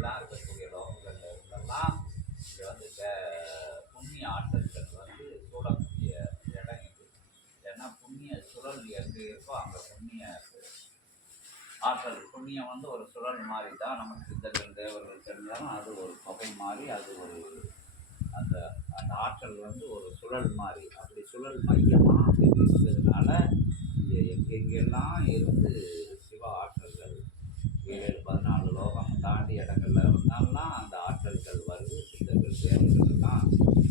மாதிரிலாம் இருக்கக்கூடிய லோகங்கள்ல இருந்தெல்லாம் இங்கே வந்து புண்ணிய ஆற்றல்கள் வந்து சூழக்கூடிய இடம் இது. ஏன்னா புண்ணிய சுழல் எங்கே இருக்கோ அங்கே புண்ணிய ஆற்றல் புண்ணியம் வந்து ஒரு சுழல் மாதிரி தான் நமக்கு சித்தர்கள் தேவர்கள் தெரிஞ்சாலும் அது ஒரு தொகை மாதிரி அது ஒரு அந்த அந்த ஆற்றல் வந்து ஒரு சுழல் மாதிரி அப்படி சுழல் மையமாக இது இருக்கிறதுனால எங்கெங்கெல்லாம் இருந்து சிவ ஆற்றல்கள் ஏழு பதினாறு தாண்டி இடங்கள்ல இருந்தாலும் அந்த ஆற்றல்கள் வருது சித்தர்கள் தேவர்கள்லாம்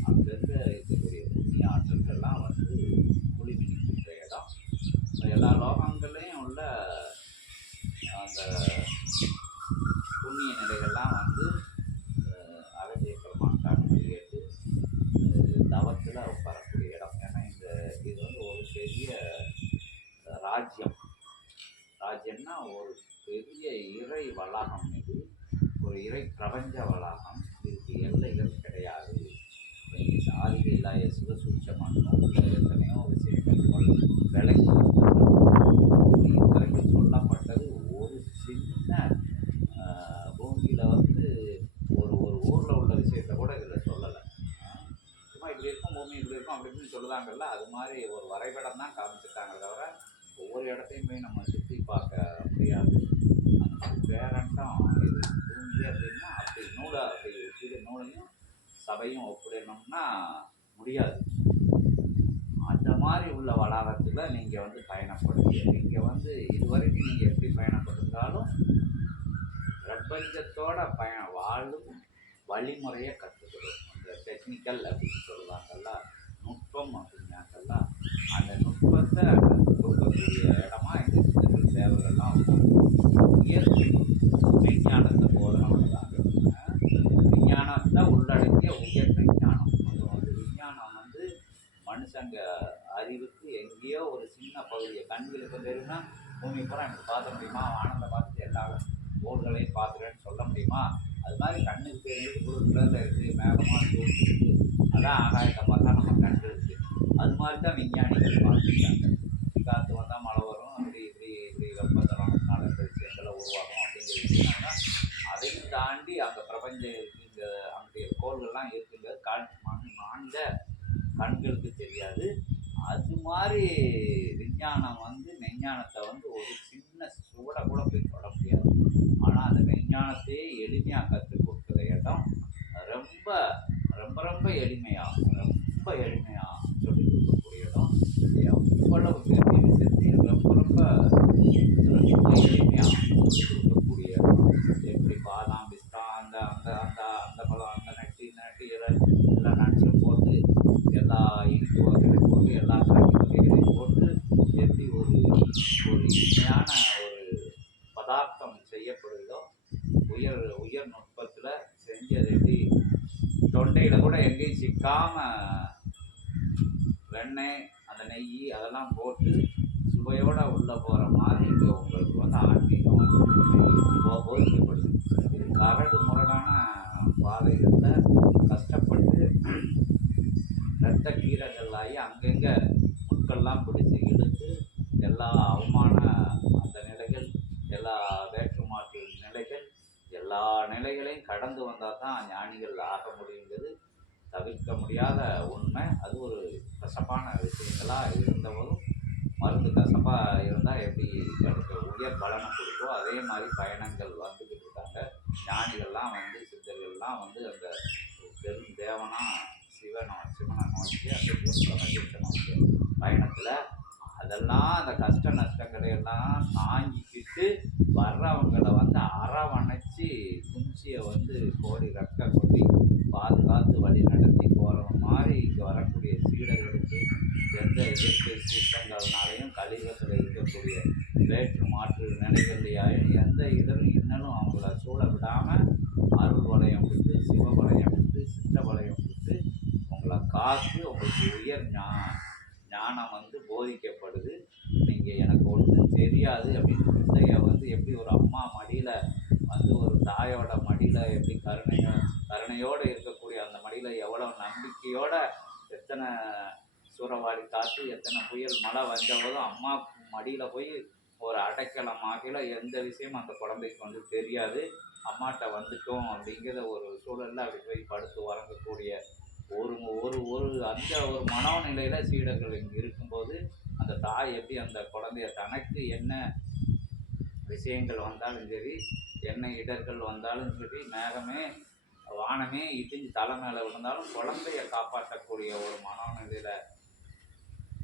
அங்கங்க இருக்கக்கூடிய புண்ணிய ஆற்றல்கள்லாம் வந்து குழுமி நிற்கின்ற இடம். எல்லா லோகங்கள்லேயும் உள்ள அந்த புண்ணிய நிலைகள்லாம் வந்து அஹ், அகத்திய கேட்டு தவத்தில் வரக்கூடிய இடம். ஏன்னா இந்த இது வந்து ஒரு பெரிய ராஜ்யம். ராஜ்யம்னா ஒரு பெரிய இறை வளாகம் ஒரு இறை பிரபஞ்ச வளாகம் இதற்கு எல்லைகள் கிடையாது. சாதி இல்லாத சிவசூட்சமான எத்தனையோ விஷயங்கள் விளக்கி இதுவரைக்கும் சொல்லப்பட்டது ஒரு சின்ன பூமியில் வந்து ஒரு ஒரு ஊரில் உள்ள விஷயத்த கூட இதில் சொல்லலை. சும்மா இப்படி இருக்கும் பூமி இப்படி இருக்கும் அப்படி இப்படின்னு சொல்லுதாங்கல்ல. அது மாதிரி ஒரு வரைபடம் தான் காமிச்சிருக்காங்க தவிர ஒவ்வொரு இடத்தையும் போய் நம்ம சுற்றி பார்க்க முடியாது அந்த மாதிரி பேரண்டம் இது பூமி அப்படின்னா அப்படி நூலை அப்படி ஒப்பிடு நூலையும் சபையும் ஒப்பிடணும்னா முடியாது. அந்த மாதிரி உள்ள வளாகத்தில் நீங்கள் வந்து பயணப்படுங்க. நீங்கள் வந்து இதுவரைக்கும் நீங்கள் எப்படி பயணப்பட்டிருந்தாலும் பிரபஞ்சத்தோட பய வாழும் வழிமுறையை கற்றுக்கணும். அந்த டெக்னிக்கல் அப்படின்னு சொல்லுவாங்கல்ல நுட்பம் அப்படின்னாங்கல்ல அந்த நுட்பத்தை கொடுக்கக்கூடிய இடம் இந்த சித்தர்கள் தேவர்கள்லாம் உயர்த்தி விஞ்ஞானத்தை போதனை பண்ணுறாங்க விஞ்ஞானத்தை உள்ளடக்கிய உயர் விஞ்ஞானம் அது வந்து விஞ்ஞானம் வந்து மனுஷங்க அறிவுக்கு எங்கேயோ ஒரு சின்ன பகுதியை கண்களுக்கு தெரியும்னா பூமி பூரா எனக்கு பார்க்க முடியுமா? வானத்தை பார்த்துட்டு எல்லா கோள்களையும் பார்க்குறேன்னு சொல்ல முடியுமா? அது மாதிரி கண்ணுக்கு தெரிஞ்சது குழுக்குள்ள இருக்குது மேகமாக இருக்குது அதான் ஆகாயத்தை பார்த்தா நம்ம கண்டு இருக்குது அது மாதிரி தான் விஞ்ஞானிகள் பார்த்துருக்காங்க காற்று வந்தால் மழை வரும் அப்படி இப்படி இப்படி வெப்பத்தலாம் நடந்த விஷயங்களை உருவாகும் அப்படிங்கிற விஷயம்னா அதையும் தாண்டி அந்த பிரபஞ்ச இந்த அங்கே கோள்கள்லாம் இருக்குங்க. காண் மாண்ட கண்களுக்கு தெரியாது. அது மாதிரி விஞ்ஞானம் வந்து மெஞ்ஞானத்தை வந்து ஒரு சின்ன சூட கூட போய் தொட முடியாது. ஆனால் அந்த விஞ்ஞானத்தையே எளிமையாக கற்றுக் கொடுக்குற இடம் ரொம்ப ரொம்ப ரொம்ப எளிமையாகும் ரொம்ப எளிமையாக சொல்லிக் கொடுக்கக்கூடிய இடம் எவ்வளவு பெரிய விஷயத்தையும் ரொம்ப ரொம்ப ரொம்ப எளிமையாக சொல்லிக் கொடுக்கக்கூடிய இடம் எப்படி பாதாம் பிஸ்தா அந்த அந்த அந்த அந்த பழம் அந்த நட்டு இந்த நட்டு எல்லாம் எல்லாம் நட்டு போட்டு எல்லா இனிப்பு வகைகளையும் போட்டு எல்லா கனி வகைகளையும் போட்டு எப்படி ஒரு ஒரு இனிமையான ஒரு பதார்த்தம் செய்யப்படுதோ உயர் உயர் நுட்பத்தில் செஞ்சு அதை எப்படி தொண்டையில் கூட எங்கேயும் வெண்ணெய் அந்த நெய் அதெல்லாம் போட்டு சுவையோடு உள்ளே போகிற மாதிரி இங்கே உங்களுக்கு வந்து ஆன்மீகம் போதிக்கப்படுது. கரடு முரடான பாதைகளில் கஷ்டப்பட்டு இரத்த கீரைகள் ஆகி அங்கங்கே முட்கள்லாம் பிடிச்சி இழுத்து எல்லா அவமான அந்த நிலைகள் எல்லா வேற்றுமாற்று நிலைகள் எல்லா நிலைகளையும் கடந்து வந்தால் தான் ஞானிகள் ஆக முடியுங்கிறது தவிர்க்க முடியாத உண்மை அது ஒரு கசப்பான விஷயங்களாக இருந்தபோதும் மருந்து கசப்பாக இருந்தால் எப்படி நமக்கு உயர் பலனை கொடுக்கோ அதே மாதிரி பயணங்கள் வந்துக்கிட்டு இருக்காங்க. ஞானிகள்லாம் வந்து சித்தர்கள்லாம் வந்து அந்த பெரும் தேவனாக சிவனை சிவனை நோக்கி அந்த பிரபஞ்சத்தை நோக்கி பயணத்தில் அதெல்லாம் அந்த கஷ்ட நஷ்டங்களை எல்லாம் தாங்கிக்கிட்டு வர்றவங்களை வந்து அரவணைச்சி குஞ்சியை வந்து கோடி ரக்க கொட்டி பாதுகாத்து வழி நடத்தி போகிற மாதிரி இங்கே வரக்கூடிய சீடர்களுக்கு எந்த இயற்கை சீற்றங்கள்னாலையும் கழிவத்தில் இருக்கக்கூடிய வேற்று மாற்று நிலைகள்லையாயும் எந்த இதழும் இன்னலும் அவங்கள சூழ விடாமல் அருள் வளையம் விட்டு சிவ வளையம் விட்டு சித்த வளையம் விட்டு உங்களை காத்து உங்களுக்கு உயர் ஞா ஞானம் வந்து போதிக்கப்படுது. நீங்கள் எனக்கு ஒன்றும் தெரியாது அப்படின்னு பிள்ளைய வந்து எப்படி ஒரு அம்மா மடியில் வந்து ஒரு தாயோட மடியில் எப்படி கருணையோ கருணையோடு இருக்கக்கூடிய அந்த மடியில் எவ்வளோ நம்பிக்கையோடு எத்தனை சூறாவளி காற்று எத்தனை புயல் மழை வந்தபோதும் அம்மா மடியில் போய் ஒரு அடைக்கலம் ஆகல எந்த விஷயமும் அந்த குழந்தைக்கு வந்து தெரியாது. அம்மாட்ட வந்துட்டோம் அப்படிங்கிற ஒரு சூழலில் அப்படி போய் படுத்து வழங்கக்கூடிய ஒரு ஒரு ஒரு அந்த ஒரு மனோநிலையில சீடர்கள் இங்கே இருக்கும்போது அந்த தாய் எப்படி அந்த குழந்தைய தனக்கு என்ன விஷயங்கள் வந்தாலும் சரி என்ன இடர்கள் வந்தாலும் சரி நேரமே வானமே இடிஞ்சு தலை மேலே விழுந்தாலும் குழந்தைய காப்பாற்றக்கூடிய ஒரு மனோநிலையில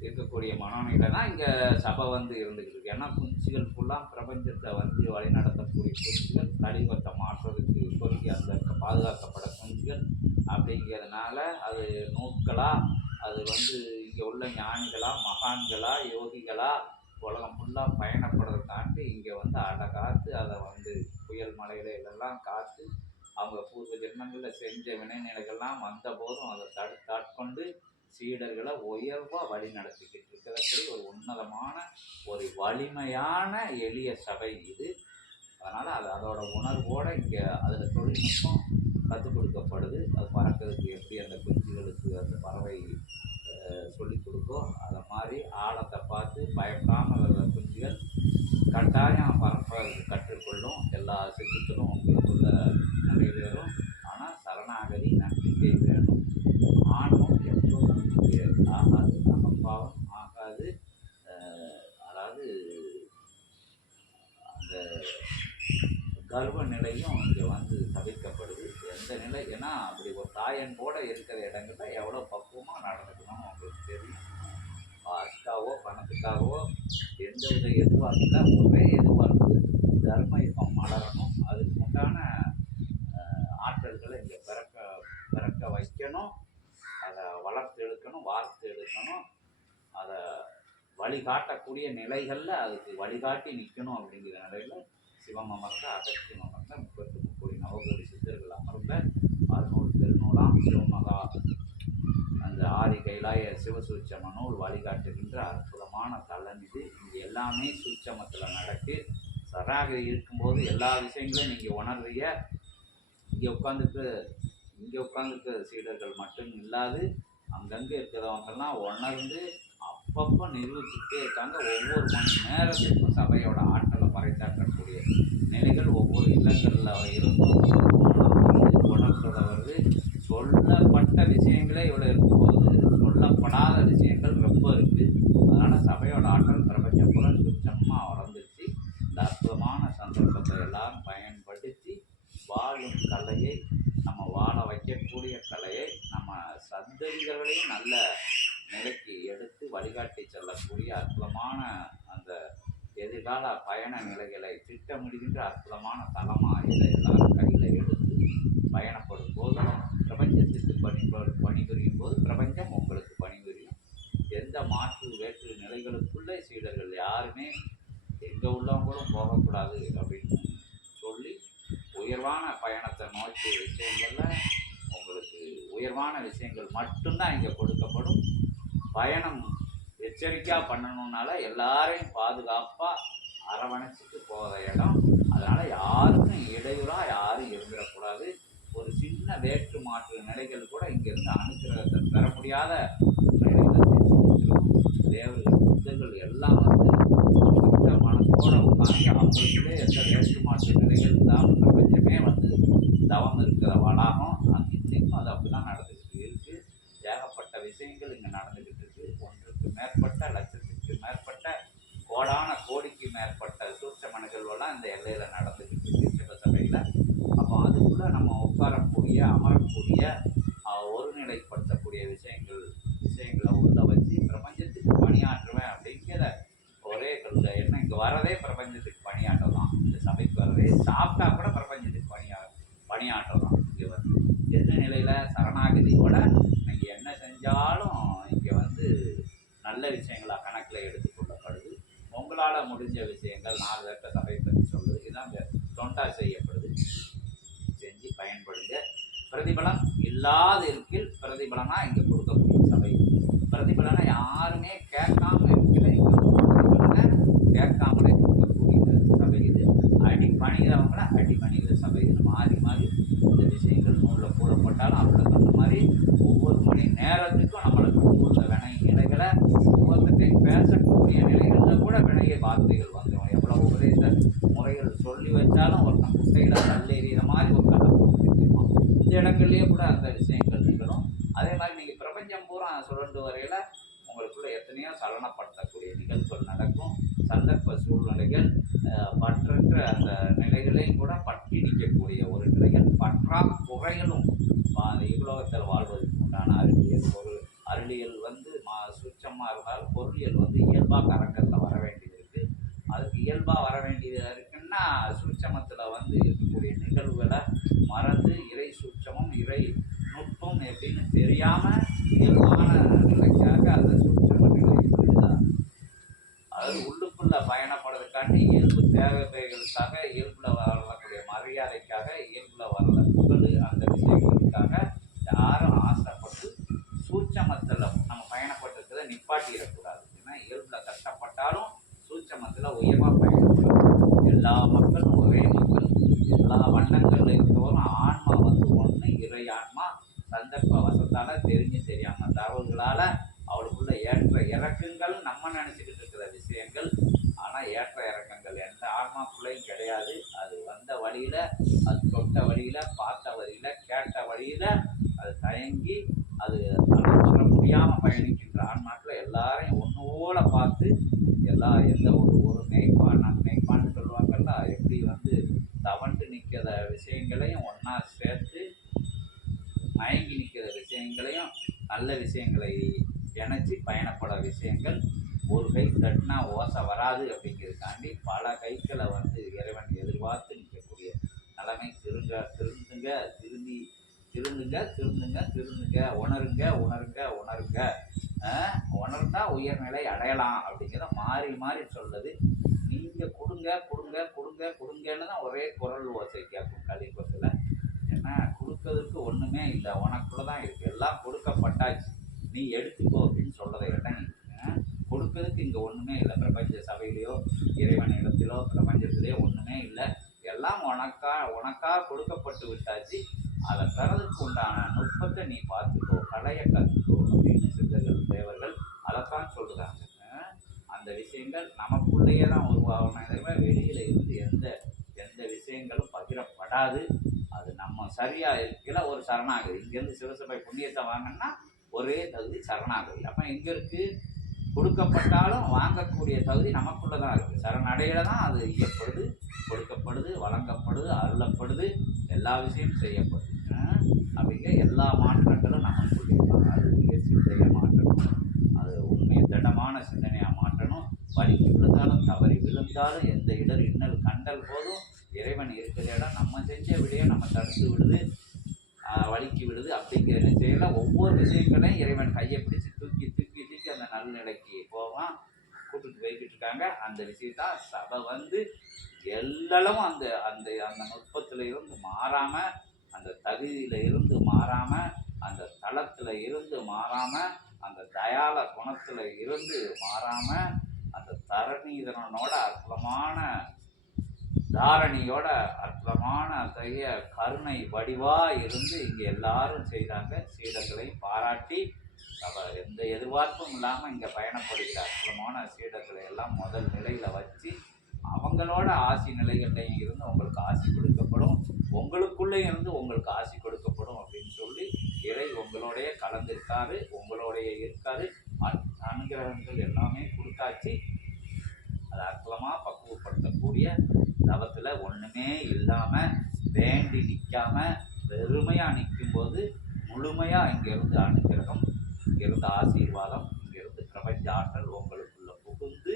இருக்கக்கூடிய மனநிலை தான் இங்கே சபை வந்து இருந்துக்கிட்டு இருக்கு. ஏன்னா குஞ்சுகள் ஃபுல்லாக பிரபஞ்சத்தை வந்து வழிநடத்தக்கூடிய குஞ்சுகள் கழிவத்தை மாற்றுறதுக்கு இப்போதைக்கு அந்த பாதுகாக்கப்பட குஞ்சுகள் அப்படிங்கிறதுனால அது நூட்களா அது வந்து இங்கே உள்ள ஞானிகளாக மகான்களாக யோகிகளாக உலகம் ஃபுல்லாக பயணப்படுறதை இங்கே வந்து அடை காத்து அதை வந்து புயல் மலையில் இதெல்லாம் காத்து அவங்க பூர்வ ஜென்மங்களில் செஞ்ச வினைநிலைகள்லாம் வந்த போதும் அதை தடு தாட்கொண்டு சீடர்களை உயர்வாக வழி நடத்திக்கிட்டு இருக்கிறபடி ஒரு உன்னதமான ஒரு வலிமையான எளிய சபை இது. அதனால் அது அதோட உணர்வோடு இங்கே அதில் தொழில்நுட்பம் கற்றுக் கொடுக்கப்படுது. அது பறக்கிறதுக்கு எப்படி அந்த குஞ்சுகளுக்கு அந்த பறவை சொல்லிக் கொடுக்கோ அதை மாதிரி ஆழத்தை பார்த்து பயப்படாமல் அந்த குஞ்சுகள் கட்டாயம் பறப்பதற்கு கற்றுக்கொள்ளும். எல்லா சிக்கத்திலும் உங்களுக்குள்ள நிறைவேறும் ஆனால் சரணாகதி நம்பிக்கை வேணும் ஆணவம் எப்பவும் இங்கே ஆகாது அகம்பாவம் ஆகாது அஹ், அதாவது அந்த கர்வ நிலையும் இங்கே வந்து தவிர்க்கப்படுது எந்த நிலை ஏன்னா அப்படி ஒரு தாயன்போட இருக்கிற இடங்கள்ல எவ்வளோ பக்குவமாக நடந்துக்கணும்னு உங்களுக்கு தெரியும். காசுக்காகவோ பணத்துக்காகவோ எந்த வித எதிர்பார்ப்பில்ல ஒரே எதிர்பார்ப்பு தர்ம யுகம் மலரணும். அதுக்கு உண்டான ஆற்றல்களை இங்கே பிறக்க பிறக்க வைக்கணும். அதை வளர்த்து எடுக்கணும் வார்த்து எடுக்கணும். அதை வழிகாட்டக்கூடிய நிலைகளில் அதுக்கு வழிகாட்டி நிற்கணும் அப்படிங்கிற நிலையில் சிவம் அமர்ந்த அகத்தியம் அமர்ந்த முப்பத்தி முக்கோடி நவகோடி சித்தர்கள் அமர்ந்த அறுநூறு பெருநூலாம் சிவமகா. அந்த ஆதி கைலாய சிவசூட்சம நூல் வழிகாட்டுகின்ற அற்புதமான தலன் இது. இங்கே எல்லாமே சூட்சமத்தில் நடக்கு. சராகரி இருக்கும்போது எல்லா விஷயங்களையும் நீங்கள் உணர்றீங்க. இங்கே உட்காந்துட்டு இங்கே உட்காந்துருக்க சீடர்கள் மட்டும் இல்லாது அங்கங்கே இருக்கிறவங்கெல்லாம் உணர்ந்து அப்பப்போ நிரூபிச்சுட்டே இருக்காங்க. ஒவ்வொரு மணி நேரத்துக்கும் சபையோட ஆற்றலை பறைசாற்றக்கூடிய நிலைகள் ஒவ்வொரு இல்லங்களில் இருந்தும் உணர்றத வருது சொல்லப்பட்ட விஷயங்களே இவ்வளோ இருக்கும்போது சொல்லப்படாத விஷயங்கள் ரொம்ப இருக்குது அதனால் சபையோட ஆற்றல் பிரபஞ்சம் புறம் சுத்தமாக வளர்ந்துச்சு இந்த அற்புதமான சந்தர்ப்பத்தை எல்லாரும் பயன்படுத்தி வாழும் கலையை நம்ம வாழ வைக்கக்கூடிய கலையை நம்ம சந்ததிகளையும் நல்ல நிலைக்கு எடுத்து வழிகாட்டி செல்லக்கூடிய அற்புதமான அந்த எதிர்கால பயண நிலைகளை திட்டமிடுகின்ற அற்புதமான தளமாக இதை எல்லாரும் கையில் எடுத்து பயணப்படும் போது பிரபஞ்சத்துக்கு பணி பணிபுரியும் போது பிரபஞ்சம் உங்களுக்கு பணிபுரியும். எந்த மாற்று வேற்று நிலைகளுக்குள்ளே சீடர்கள் யாருமே எங்கே உள்ளவங்களும் போகக்கூடாது அப்படின்னு சொல்லி உயர்வான பயணத்தை நோக்கிய விஷயங்களில் உங்களுக்கு உயர்வான விஷயங்கள் மட்டும்தான் இங்கே கொடுக்கப்படும். பயணம் எச்சரிக்கையாக பண்ணணும்னால எல்லாரையும் பாதுகாப்பாக அரவணைச்சிட்டு போகிற இடம். அதனால் யாருக்கும் இடையூறாக சின்ன வேற்று மாற்று நிலைகள் கூட இங்கேருந்து அனுகிரகத்தை பெற முடியாத தேவர்கள் புத்தர்கள் எல்லாம் வந்து இந்த மனத்தோட உட்காந்து அவங்களுக்குள்ளே எந்த வேற்று மாற்று நிலைகள் தான் பிரபஞ்சமே வந்து தவம் இருக்கிற வளாகம். அங்க இன்னைக்கும் அது அப்படி தான் நடக்குது. கூடிய ஒருநிலைப்படுத்தக்கூடிய விஷயங்கள் விஷயங்களை உள்ள வச்சு பிரபஞ்சத்துக்கு பணியாற்றுவேன் அப்படிங்கிற ஒரே கருத என்ன இங்கே வரதே பிரபஞ்சத்துக்கு பணியாற்றலாம். இந்த சபைக்கு வரதே சாப்பிட்டா கூட பிரபஞ்சத்துக்கு பணியா பணியாற்றலாம் இங்கே வந்து எந்த நிலையில் சரணாகதியோட நீங்கள் என்ன செஞ்சாலும் இங்கே வந்து நல்ல விஷயங்களா கணக்கில் எடுத்துக்கொள்ளப்படுது உங்களால் முடிஞ்ச விஷயங்கள் நாலு பேர்த்த சபையை பற்றி சொல்லுது இதுதான் இந்த தொண்டா செய்யப்படுது செஞ்சு பயன்படுங்க பிரதிபலன் இல்லாத இருக்கில் பிரதிபலனா இங்கே கொடுக்கக்கூடிய சபை. பிரதிபலனை யாருமே கேட்காம இருக்கிற இங்கே பிரதிபலனை கேட்காமலே கொடுக்கக்கூடிய சபை இது. அடி பணிகிறவங்கள அடி பணிகிற சபை இது. மாறி மாறி இந்த விஷயங்கள் நூலில் கூறப்பட்டாலும் அவங்கள சொன்ன மாதிரி ஒவ்வொரு மணி நேரத்துக்கும் நம்மளுக்கு உள்ள வினை நிலைகளை ஒவ்வொருத்தையும் பேசக்கூடிய நிலைகளில் கூட வினைய வார்த்தைகள் வந்துடும் எவ்வளோ உபதேச முறைகள் சொல்லி வச்சாலும் ஒருத்தன் குட்டையில கல் எறிகிற மாதிரி ஒரு கதை போட்டு வச்சிருப்பான். இந்த கூட அந்த விஷயங்கள் நிகழும். அதே மாதிரி நீங்கள் பிரபஞ்சம் பூரா சுழண்டு வரையில் உங்களுக்குள்ள எத்தனையோ சலனப்படுத்தக்கூடிய நிகழ்வுகள் நடக்கும். சந்தர்ப்ப சூழ்நிலைகள் பற்றற்ற அந்த நிலைகளையும் கூட பற்றி நிற்கக்கூடிய ஒரு நிலைகள். பற்றா குறைகளும் இவ்வுலகத்தில் வாழ்வதற்கு உண்டான அறிவியல் பொருள் அருளியல் வந்து மா சுச்சமாக இருந்தாலும் பொருளியல் வந்து இயல்பாக கரங்கத்தில் வர வேண்டியது இருக்குது அதுக்கு இயல்பாக வர வேண்டியது இருக்குன்னா சூட்சமத்தில் வந்து இருக்கக்கூடிய நிகழ்வுகளை மறந்து இறை சூட்சமும் இறை நுட்பம் எப்படின்னு தெரியாமல் இயல்பான நிலைக்காக அந்த சூட்சம நிலை இருக்குதா அதாவது உள்ளுக்குள்ள பயணப்படுறதுக்காண்டி இயல்பு தேவைகளுக்காக இயல்புல வரக்கூடிய மரியாதைக்காக இயல்புல வரல. புகழ் அந்த விஷயங்களுக்காக யாரும் ஆசைப்பட்டு சூட்சமத்தில் நம்ம பயணப்பட்டிருக்கிறத நிப்பாட்டிடக்கூடாது. ஏன்னா இயல்புல கஷ்டப்பட்டாலும் சூட்சமத்தில் உயர்வாக பயணப்படும் எல்லா மக்களும் ஒரே மக்கள். எல்லா வண்ணங்கள்ல இருக்கவரும் ஆன்மா வந்து ஒன்று இறை ஆன்மா. சந்தர்ப்ப வசத்தால் தெரிஞ்சு தெரியாமல் தகவல்களால் அவளுக்குள்ள ஏற்ற இறக்குங்க நம்ம நினச்சிக்கிட்டு இருக்கிற விஷயங்கள் ஆனால் ஏற்ற இறக்கங்கள் எந்த ஆன்மாக்குள்ளேயும் கிடையாது அது வந்த வழியில் அது தொட்ட வழியில் பார்த்த வழியில் கேட்ட வழியில் அது தயங்கி அது வர முடியாமல் பயணிக்கின்ற ஆன்மாக்களை எல்லாரையும் ஒன்று போல பார்த்து எல்லா எந்த ஒரு ஒரு மெய்ப்பான் மெய்ப்பான்னு சொல்லுவாங்கல்ல எப்படி வந்து தவண்டு நிற்கிற விஷயங்களையும் ஒன்றா சேர்த்து மயங்கி நிற்கிற விஷயங்களையும் நல்ல விஷயங்களை இணைச்சி பயணப்பட விஷயங்கள். ஒரு கை தட்டினா ஓசை வராது அப்படிங்கிறதுக்காண்டி பல கைகளை வந்து இறைவன் எதிர்பார்த்து நிற்கக்கூடிய நிலைமை. திருங்க திருந்துங்க திருந்தி திருந்துங்க திருந்துங்க திருந்துங்க உணருங்க உணருங்க உணருங்க. உணர்ந்தால் உணர்ந்தா உயர்நிலை அடையலாம் அப்படிங்கிறத மாறி மாறி சொல்லுது. நீங்கள் கொடுங்க கொடுங்க கொடுங்க கொடுங்கன்னு தான் ஒரே குரல் ஓசை கேட்கும் கலிபத்தில் ஏன்னா கொடுக்கறதுக்கு ஒன்றுமே இல்லை. உனக்குள்ள தான் இருக்குது எல்லாம் கொடுக்கப்பட்டாச்சு. நீ எடுத்துக்கோ அப்படின்னு சொல்கிறத இடம் கொடுக்கறதுக்கு இங்கே ஒன்றுமே இல்லை. பிரபஞ்ச சபையிலையோ இறைவன் இடத்திலோ பிரபஞ்சத்திலேயோ ஒன்றுமே இல்லை. எல்லாம் உனக்கா உனக்கா கொடுக்கப்பட்டு விட்டாச்சு. அதை பெறதுக்கு உண்டான நுட்பத்தை நீ பார்த்துக்கோ கலையை கற்றுக்கோ அப்படின்னு சித்தர்கள் தேவர்கள் அதைத்தான் சொல்கிறாங்க அந்த விஷயங்கள் நமக்குள்ளேயே தான் உருவாகணும். எதுவுமே வெளியில் இருந்து எந்த எந்த விஷயங்களும் பகிரப்படாது. அது நம்ம சரியாக இருக்கையில் ஒரு சரணாகுது. இங்கேருந்து சிவசபை புண்ணியத்தை வாங்கினா ஒரே தகுதி சரணாகதி. அப்போ எங்கே இருக்குது கொடுக்கப்பட்டாலும் வாங்கக்கூடிய தகுதி நமக்குள்ளே தான் இருக்குது சரணடையில தான் அது இயக்கப்படுது கொடுக்கப்படுது வழங்கப்படுது அருளப்படுது எல்லா விஷயமும் செய்யப்படுது. அப்படிங்க எல்லா மாற்றங்களும் நமக்குள்ளே அது மிக சிந்தையை மாற்றணும் அது உண்மை திடமான சிந்தனையாக மாற்றணும். வலிக்கு விழுந்தாலும் தவறி விழுந்தாலும் எந்த இடர் இன்னல் கண்டல் போதும். இறைவன் இருக்கிற இடம் நம்ம செஞ்ச விடையை நம்ம தடுத்து விடுது. வழுக்கி வலிக்கு விடுது. அப்படிங்கிற நிச்சயம்ல ஒவ்வொரு விஷயங்களையும் இறைவன் கையை பிடிச்சு தூக்கி தூக்கி தூக்கி அந்த நல்நிலைக்கு போவான். கூப்பிட்டு போய்கிட்டு இருக்காங்க. அந்த விஷயத்தான் சபை வந்து எல்லளவும் அந்த அந்த அந்த நுட்பத்தில் இருந்து மாறாமல் அந்த தகுதியில் இருந்து மாறாமல் அந்த தளத்தில் இருந்து மாறாமல் அந்த தயால குணத்தில் இருந்து மாறாமல் அந்த தரணீதனோட அற்புதமான தாரணியோட அற்புதமான அத்தகைய கருணை வடிவாக இருந்து இங்கே எல்லாரும் செய்தாங்க. சீடர்களை பாராட்டி அவர் எந்த எதிர்பார்ப்பும் இல்லாமல் இங்கே பயணப்படுகிற அற்புதமான சீடர்களை எல்லாம் முதல் நிலையில் வச்சு அவங்களோட ஆசி நிலைகள்லையும் இருந்து உங்களுக்கு ஆசி கொடுக்கப்படும். உங்களுக்குள்ளே இருந்து உங்களுக்கு ஆசி கொடுக்கப்படும் அப்படின்னு சொல்லி இறை உங்களோடைய கலந்திருக்காரு உங்களோடைய இருக்காரு. அனுகிரகங்கள் எல்லாமே கொடுத்தாச்சு. அதை அற்புதமாக பக்குவப்படுத்தக்கூடிய தவத்தில் ஒன்றுமே இல்லாமல் வேண்டி நிற்காம வெறுமையாக நிற்கும்போது முழுமையாக இங்கேருந்து அனுகிரகம் இங்கேருந்து ஆசீர்வாதம் இங்கேருந்து பிரபஞ்ச ஆற்றல் உங்களுக்குள்ள புகுந்து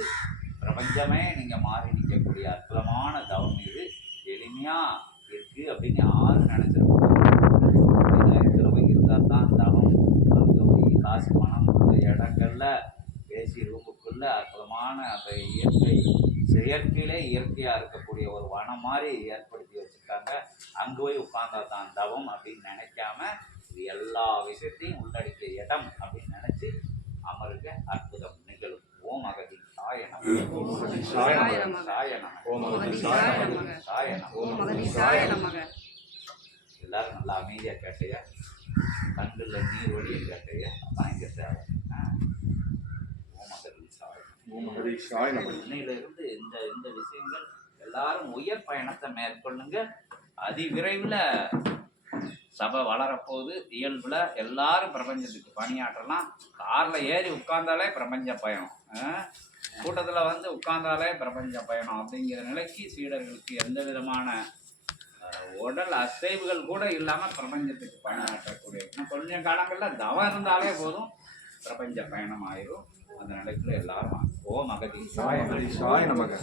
பிரபஞ்சமே நீங்கள் மாறி நிற்கக்கூடிய அற்புதமான தவம் இது. எளிமையாக இருக்குது அப்படின்னு யாரும் நினச்சிருக்கோம் இருந்தால் தான் தவம். அங்கே போய் காசு பணம் இடங்கள்ல ரூமுக்குள்ள அற்புதமான அந்த இயற்கை செயற்கையிலே இயற்கையாக இருக்கக்கூடிய ஒரு வனம் மாதிரி ஏற்படுத்தி வச்சுருக்காங்க. அங்கே போய் உட்கார்ந்தா தான் தவம் அப்படின்னு நினைக்காம இது எல்லா விஷயத்தையும் உள்ளடக்கிய இடம் அப்படின்னு நினச்சி அமருங்க அற்புதம் நிகழும். ஓம் அகதி சாய நமக ஓம் அகதீசாய நமக. சாய நமக ஓம் நமக எல்லாரும் நல்லா அமைதியாக கேட்டையா கண்களில் நீர் ஒளிய கேட்டையா அதான் இங்கே தேவை ஆ. ஓம் அகதி சாய ஓம் அகதீசாய நமக இன்னையில இருந்து இந்த இந்த விஷயங்கள் எல்லாரும் உயர் பயணத்தை மேற்கொள்ளுங்க. அதி விரைவில் சபை வளரப்போகுது. இயல்புல எல்லாரும் பிரபஞ்சத்துக்கு பணியாற்றலாம். கார்ல ஏறி உட்கார்ந்தாலே பிரபஞ்ச பயணம் கூட்டத்தில் வந்து உட்கார்ந்தாலே பிரபஞ்ச பயணம் அப்படிங்கிற நிலைக்கு சீடர்களுக்கு எந்த விதமான உடல் அசைவுகள் கூட இல்லாமல் பிரபஞ்சத்துக்கு பணியாற்றக்கூடிய இன்னும் கொஞ்சம் காலங்களில் தவம் இருந்தாலே போதும். பிரபஞ்ச பயணம் ஆயிரும். அந்த நிலைக்குள்ள எல்லாரும் ஓம் அகதி சாய் நமக